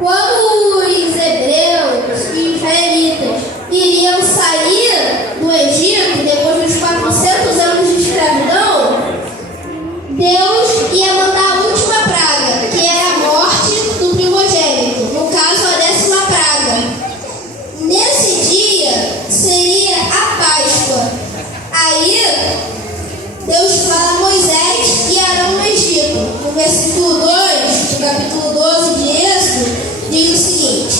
Quando os hebreus e israelitas iriam sair do Egito, depois dos 400 anos de escravidão, Deus ia mandar a última praga, que era a morte do primogênito, no caso a 10ª praga. Nesse dia seria a Páscoa. Aí Deus fala a Moisés e Arão no Egito. No versículo 2, do capítulo 12 de Êxodo, diz o seguinte: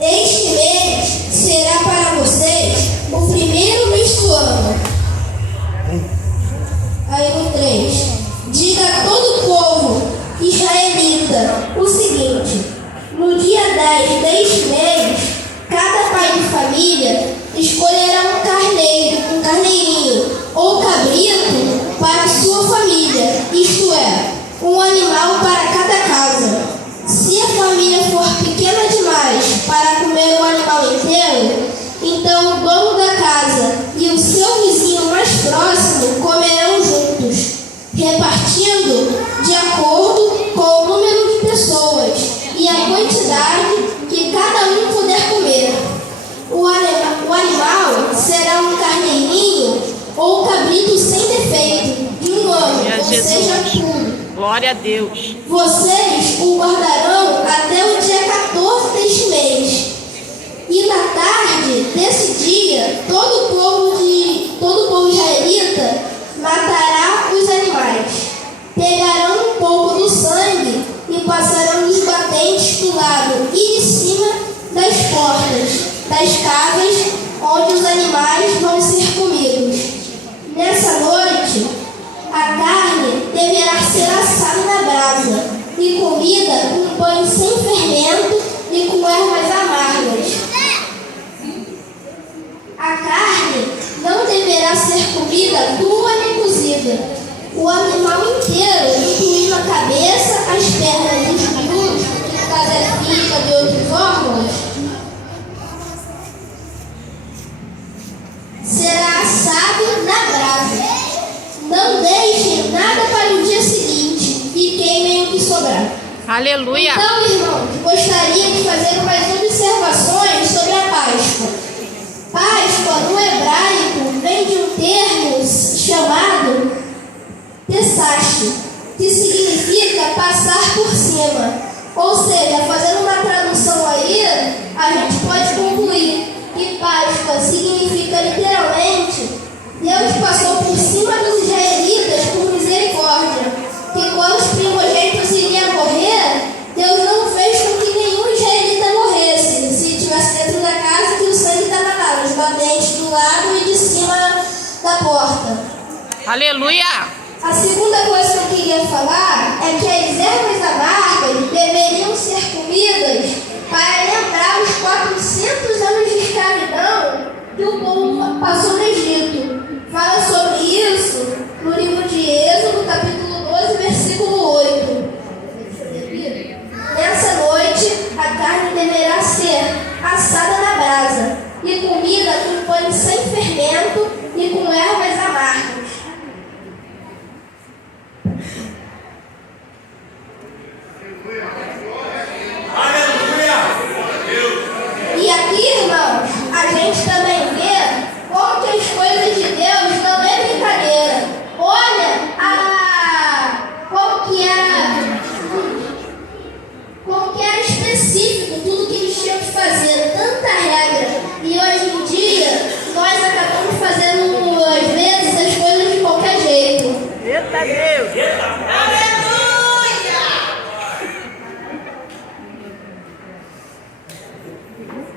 este mês será para vocês o primeiro mês do ano. Aí no 3, diga a todo o povo israelita o seguinte: no dia 10 deste mês, cada pai de família escolherá um carneirinho ou cabrito para sua família, isto é, um animal para cada casa. Se a família for pequena demais para comer o animal inteiro, então o dono da casa e o seu vizinho mais próximo comerão juntos, repartindo de acordo com o número de pessoas e a quantidade que cada um puder comer. O animal será um carneirinho ou cabrito sem defeito, de um ano, ou seja, puro. Glória a Deus. Vocês o guardarão até o dia 14 deste mês. E na tarde desse dia, todo o povo israelita matará os animais. Pegarão um pouco do sangue e passarão nos batentes do lado e de cima das portas das casas onde os animais vão ser comidos. Nessa noite, a carne deverá ser assada na brasa e comida com pão sem fermento e com ervas amargas. A carne não deverá ser comida crua nem cozida. O animal inteiro, incluindo a cabeça, as pernas e os miúdos, que no caso é fígado e outros órgãos, será assado na brasa. Não deixem nada para o dia seguinte e queimem o que sobrar. Aleluia. Então, irmãos, gostaria de fazer umas observações sobre a Páscoa. Páscoa, no hebraico, vem de um termo chamado Tessash, que significa passar por cima. Ou seja, fazendo uma tradução aí, a gente pode concluir que Páscoa significa literalmente Deus passou por cima dos israelitas por misericórdia, que quando os primogênitos iriam morrer, Deus não fez com que nenhum israelita morresse, se estivesse dentro da casa, que o sangue estava lá, nos batentes do lado e de cima da porta. Aleluia! A segunda coisa que eu queria falar é que as ervas amargas deveriam ser comidas para lembrar os 400 anos de escravidão que o povo passou no Egito. Fala sobre isso no livro de Êxodo, capítulo 12, versículo 8. Nessa noite, a carne deverá ser assada na brasa e comida com pão sem fermento e com ervas amargas. E aqui, irmãos, a gente também vê como que as coisas de Deus não é brincadeira. Olha como que era específico tudo que eles tinham que fazer, tanta regra. E hoje em dia, nós acabamos fazendo, às vezes, as coisas de qualquer jeito. Eita Deus!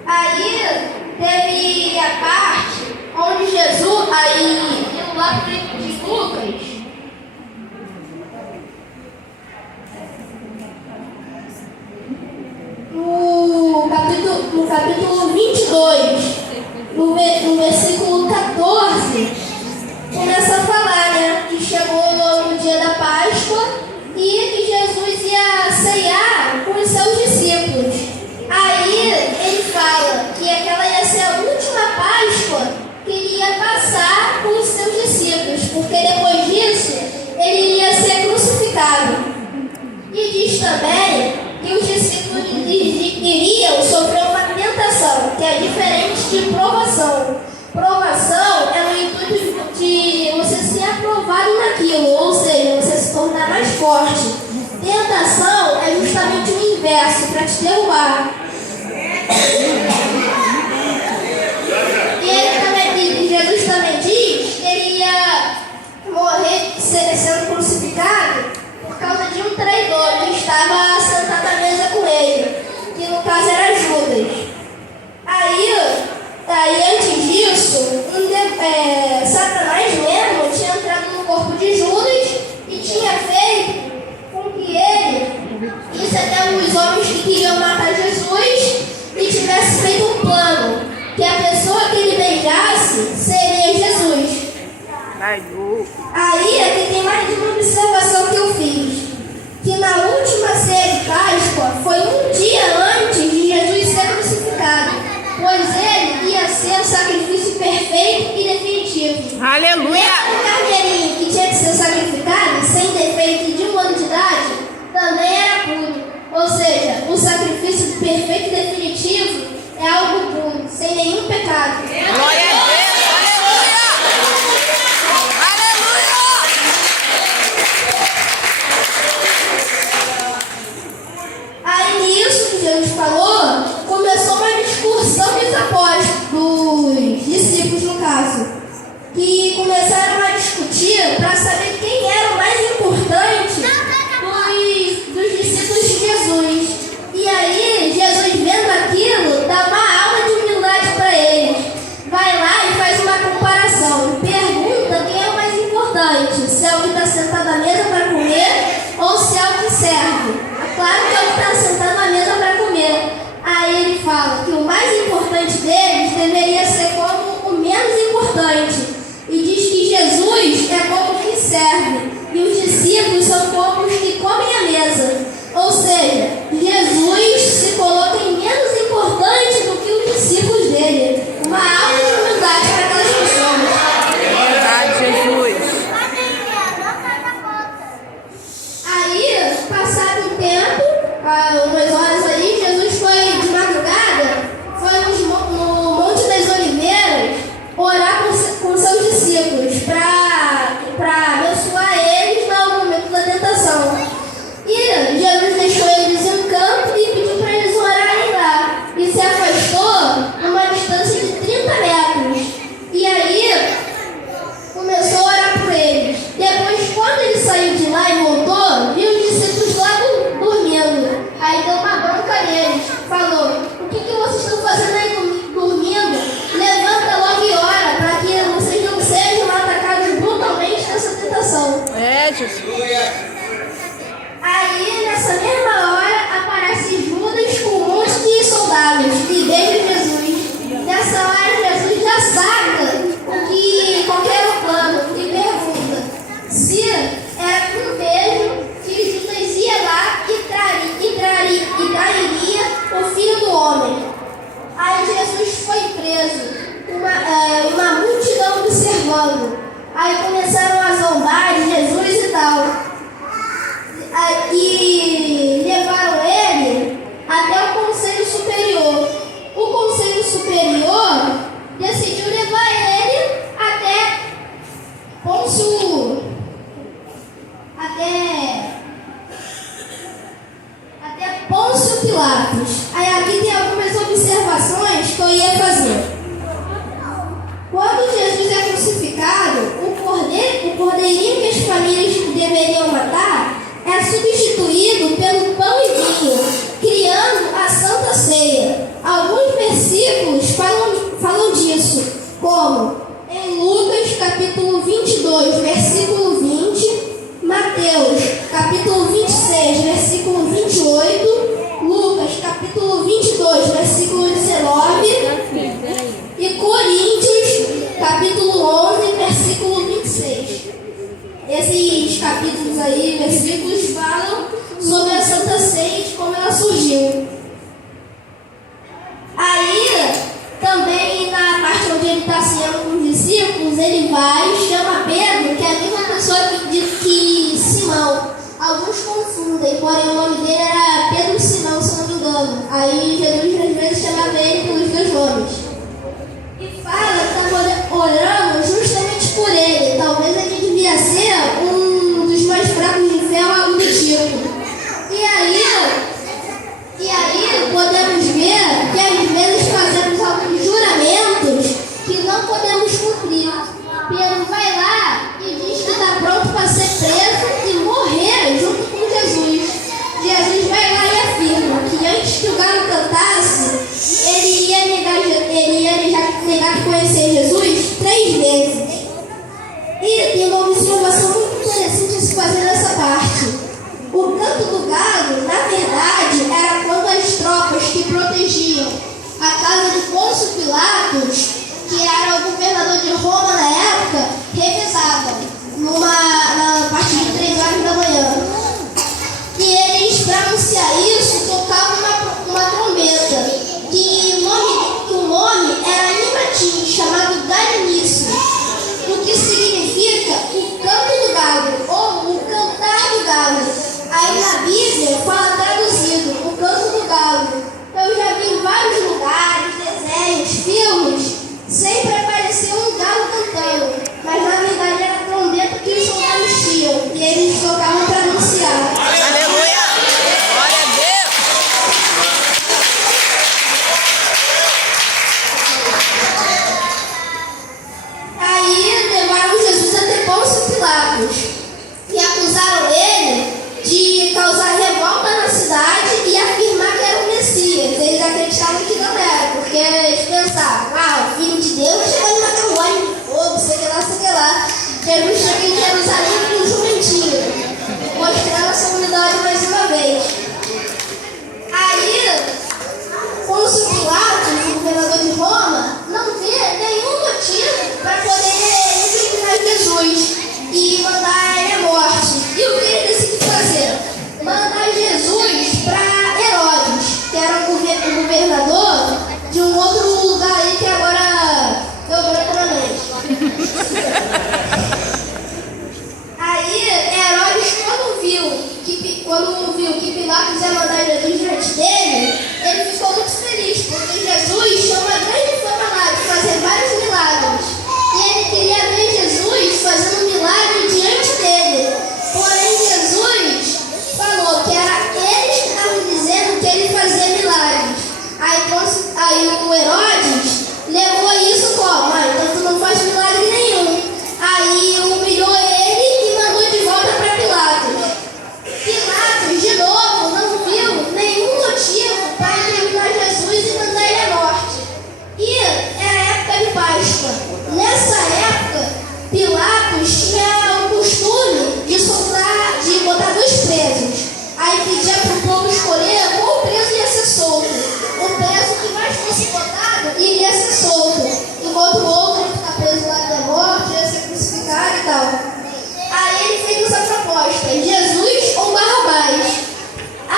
Aí teve a parte onde Jesus, aí lá no livro de Lucas, no capítulo 22, no versículo 14, começa a falar, né, que chegou no dia da Páscoa e que Jesus ia ceiar com os seus discípulos. Aí ele fala que aquela ia ser a última Páscoa que ele ia passar com os seus discípulos, porque depois disso ele iria ser crucificado. E diz também que os discípulos é diferente de provação. Provação é no intuito de você ser aprovado naquilo, ou seja, você se tornar mais forte. Tentação é justamente o inverso, para te derrubar. E Jesus também diz que ele ia morrer sendo crucificado por causa de um traidor que estava sentado à mesa com ele, que no caso era Judas. Aí antes disso, Satanás mesmo tinha entrado no corpo de Judas e tinha feito com que ele, isso até os homens que queriam matar Jesus, e tivesse feito um plano, que a pessoa que ele beijasse seria Jesus. Aí aqui tem mais uma observação que eu fiz, que na última ceia de Páscoa foi um dia antes de Jesus ser crucificado, pois ele ia ser o sacrifício perfeito e definitivo. Aleluia! O carneirinho que tinha que ser sacrificado, sem defeito e de 1 ano de idade, também era puro. Ou seja, o sacrifício perfeito e definitivo é algo puro, sem nenhum pecado. Glória a Deus! Aí nisso que Jesus falou, começou uma discussão dos apóstolos, dos discípulos no caso, que começaram a discutir para saber quem era o mais importante dos discípulos de Jesus. E aí Jesus, vendo aquilo, dá uma aula de humildade para eles. Vai lá e faz uma comparação, pergunta quem é o mais importante, se é o que está sentado à mesa para comer ou se é o que serve. Claro que é o que está sentado à mesa para comer. Aí ele fala que o mais importante deles deveria ser como o menos importante. E diz que Jesus é como que serve. E os discípulos são como os que comem à mesa. Ou seja, Jesus se coloca em menos importante do que os discípulos dele. Uma aula de humildade para aquelas pessoas. Verdade, Jesus. Aí, passado um tempo, umas horas ali, Jesus foi de madrugada, foi no Monte das Oliveiras orar com seus discípulos para abençoar eles no momento da tentação. E Jesus deixou eles em um canto e pediu para eles orarem lá. E se afastou numa distância de 30 metros. E aí começou a orar por eles. Depois, quando ele saiu de lá e voltou, viu os discípulos lá dormindo. Aí deu uma bronca neles. Falou: o que vocês estão fazendo aí dormindo? Levanta logo e ora, para que vocês não sejam atacados brutalmente nessa tentação. É, Jesus. Aí, nessa mesma hora, aparece Judas com um monte de soldados e beija Jesus. Nessa hora, Jesus já sabe qual era o plano e pergunta se era com um beijo que Judas ia lá e trairia o Filho do Homem. Aí Jesus foi preso, uma multidão observando. Aí começaram a zombar de Jesus e tal. E levaram ele até o Conselho Superior. O Conselho Superior decidiu levar ele até Pôncio Pilatos. Aí aqui tem algumas observações que eu ia fazer. Quando Jesus é crucificado, o cordeirinho que as famílias deveriam matar é substituído pelo pão e vinho, criando a Santa Ceia. Alguns versículos falam disso, como em Lucas capítulo 22, versículo 20, Mateus capítulo 26, versículo 28, Lucas capítulo 22, versículo 19 e Coríntios capítulo 11, versículo 26. Esses capítulos aí, versículos, falam sobre a Santa Ceia e de como ela surgiu. Aí, também na parte onde ele está ceando com os discípulos, ele vai e chama Pedro, que é a mesma pessoa que Simão. Alguns confundem, porém o nome dele era Pedro Simão, se não me engano. Aí Jesus às vezes chamava ele pelos dois nomes. oramos justamente por ele. Talvez ele devia ser um dos mais fracos de fé ou algo do tipo. E aí podemos ver que às vezes fazemos alguns juramentos que não podemos cumprir. Pedro vai lá e diz que está pronto para ser preso e morrer junto com Jesus. Jesus vai lá e afirma que antes que o galo cantasse, ele ia negar de conhecer Jesus 3 vezes. E tem uma observação muito interessante a se fazer nessa parte. O canto do galo, na verdade, era quando as tropas que protegiam a casa de Pôncio Pilatos, que era o governador de Roma na época, revezavam a partir de 3 horas da manhã. E eles, para anunciar isso, tocavam uma trombeta, que o nome era em latim, chamado galinício, o que significa o canto do galo, ou o cantar do galo. Aí na Bíblia fala traduzido, o canto do galo. Eu já vi em vários lugares, desenhos, filmes, sempre apareceu um galo cantando, mas na verdade era a trombeta que os soldados tinham, e eles tocavam para anunciar. Aleluia! Glória a Deus! Aí levaram Jesus até Pôncio Pilatos e acusaram ele de causar revolta na cidade e afirmar que era o Messias. Eles acreditavam que não era, porque eles pensavam, o Filho de Deus chegou numa carruagem de fogo, sei que lá. Jesus chega em Jerusalém com um jumentinho, mostrando a sua unidade mais uma vez. Aí, Pôncio Pilatos, o governador de Roma, não vê nenhum motivo para poder incriminar Jesus e mandar ele à morte. E o que ele decide fazer? Mandar Jesus para Herodes, que era o governador de um outro lugar aí que agora deu branco na mente. Aí Herodes, quando viu que Pilatos ia mandar Jesus diante dele, ele ficou muito feliz, porque Jesus tinha uma grande fama lá de fazer vários milagres. E ele queria ver Jesus fazendo um milagre diante dele. Porém, Jesus falou que era eles que estavam dizendo que ele fazia milagres. Aí o Herodes levou isso como? Então tu não faz milagre nenhum. Aí humilhou ele e mandou de volta para Pilatos. Pilatos, de novo, não viu nenhum motivo para incriminar Jesus e mandar ele à morte. E era a época de Páscoa. Nessa época, Pilatos tinha o costume de botar 2 presos. Aí pedia para o povo escolher qual preso ia ser solto. O preso que mais fosse botado iria ser solto, enquanto o outro ia ficar preso lá até a morte, ia ser crucificado e tal. Aí ele fez essa proposta: Jesus ou Barrabás? A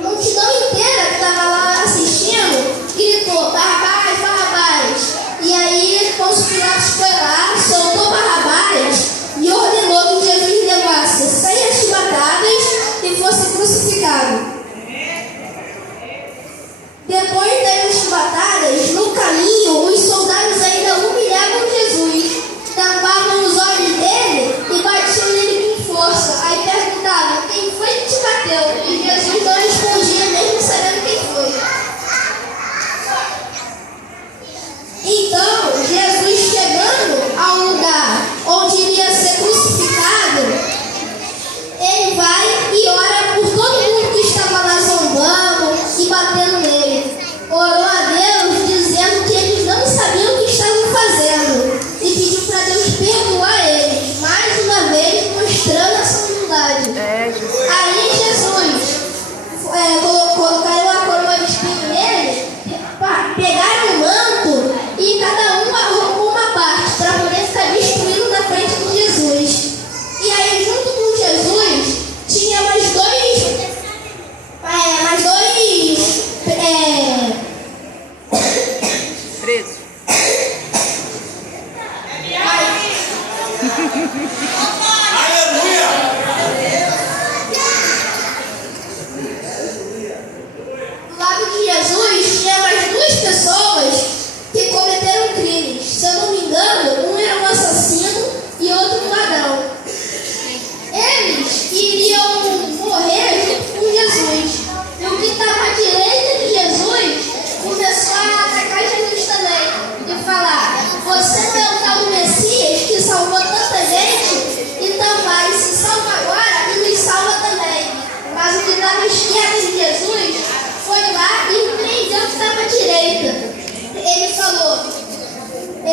multidão inteira que estava lá assistindo gritou: Barrabás, Barrabás. E aí Pôncio Pilatos foi lá, soltou Barrabás e ordenou que Jesus levasse 100 chibatadas e fosse crucificado.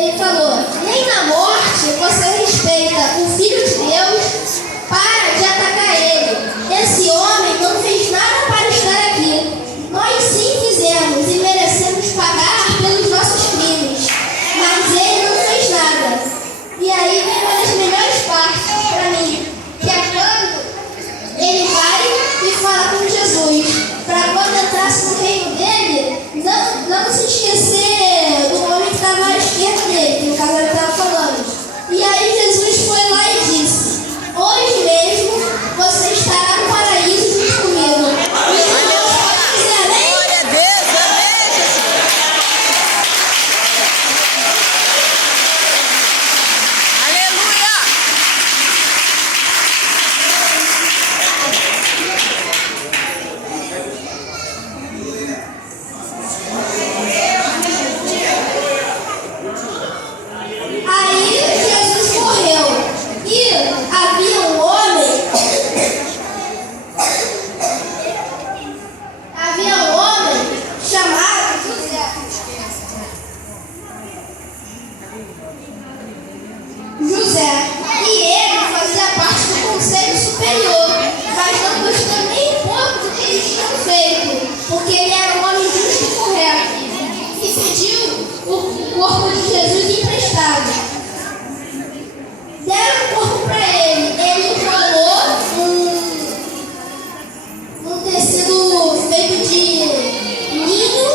Ele falou: nem na morte você respeita o Filho de Deus. Para de atacar ele. Esse homem não fez nada para estar aqui. Nós sim fizemos e merecemos pagar pelos nossos crimes. Mas ele não fez nada. E aí vem uma das melhores partes para mim, que é quando ele vai e fala com Jesus, para quando entrasse no reino dele, não se esquecer do homem que estava à esquerda dele, que no caso ele estava falando. E aí Jesus foi lá e disse: hoje mesmo você estará no paraíso junto comigo. Glória a Deus, amém, Jesus. Aleluia. Aí Jesus morreu e havia um homem chamado José, e ele fazia parte do conselho superior, mas não gostou nem um pouco do que eles tinham feito, porque ele era um homem justo e correto, e pediu o corpo de Jesus emprestado. Deram o corpo para ele. Ele enrolou num tecido feito de linho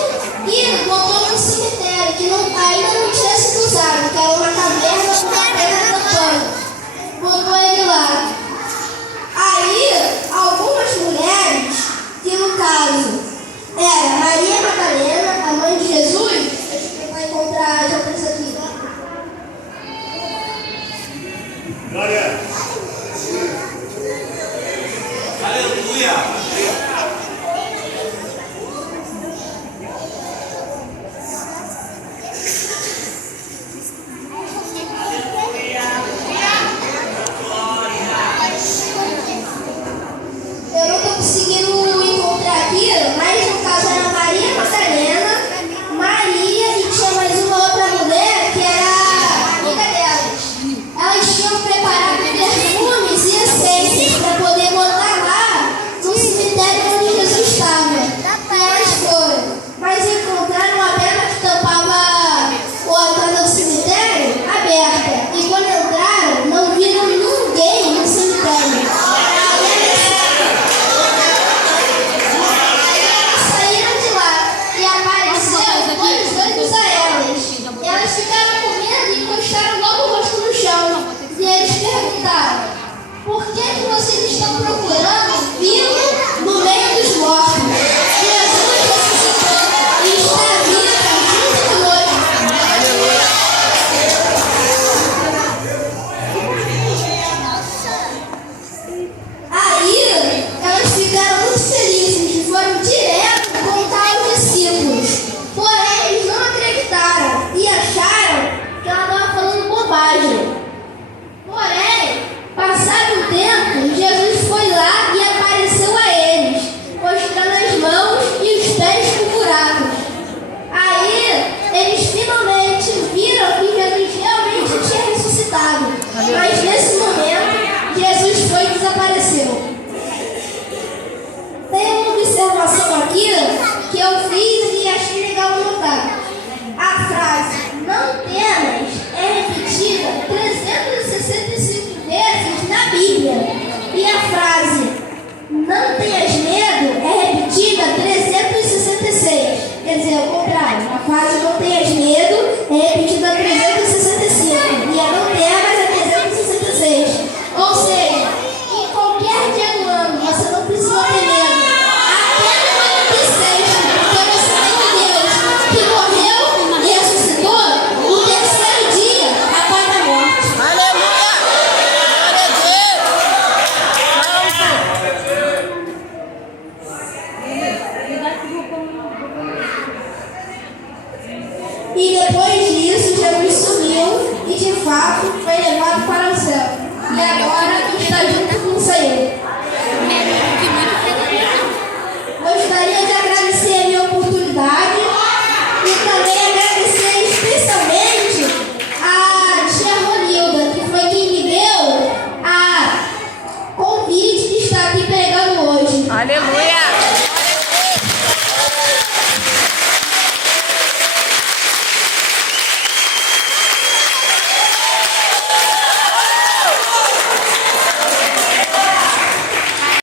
e botou num cemitério que ainda não tinha sido usado, que era uma caverna com uma pedra tampando. Botou ele lá. Aí, algumas mulheres, que no caso era Maria Madalena, a mãe de Jesus, a gente vai encontrar já por isso aqui. Glória. Aleluia. Eu não estou conseguindo encontrar aqui, mas no caso era Maria Madalena, Maria e tinha mais uma outra mulher que era amiga delas. Elas tinham preparado perfumes e essências para poder botar lá no cemitério onde Jesus estava. E elas foram, mas encontraram a pedra que tampava a entrada do cemitério aberta. E quando entraram, não viram ninguém no cemitério. Saíram de lá e apareceu dois anjos a elas. Elas ficaram com medo e encostaram logo o rosto no chão. E eles perguntaram: por que vocês estão procurando vivo no meio dos mortos? Jesus ressuscitou e está vivo junto conosco. Aí elas ficaram muito felizes e foram direto contar aos discípulos. Porém, eles não acreditaram e acharam que ela estava falando bobagem. Porém, passado um tempo, Jesus foi lá e apareceu a eles, mostrando as mãos e os pés com buracos. Aí, eles finalmente viram que Jesus realmente tinha ressuscitado. Mas nesse momento, Jesus foi e desapareceu. Tem uma observação aqui que eu fiz e achei legal notar. A frase "não temas" é repetida 365 vezes na Bíblia. E a frase "não tenhas medo" é repetida 366. Quer dizer, ao contrário. A frase "não tenhas medo" é repetida 365. E a "não temas" é 366. Ou seja, em qualquer dia do ano, você não precisa ter medo. Até no ano que seja, porque você tem Deus que morreu e ressuscitou no terceiro dia após a morte. Aleluia. Glória a Deus. E depois disso, Jesus subiu e de fato foi levado para o céu. E agora está junto com o Senhor. Gostaria de agradecer a minha oportunidade e também agradecer especialmente Aleluia.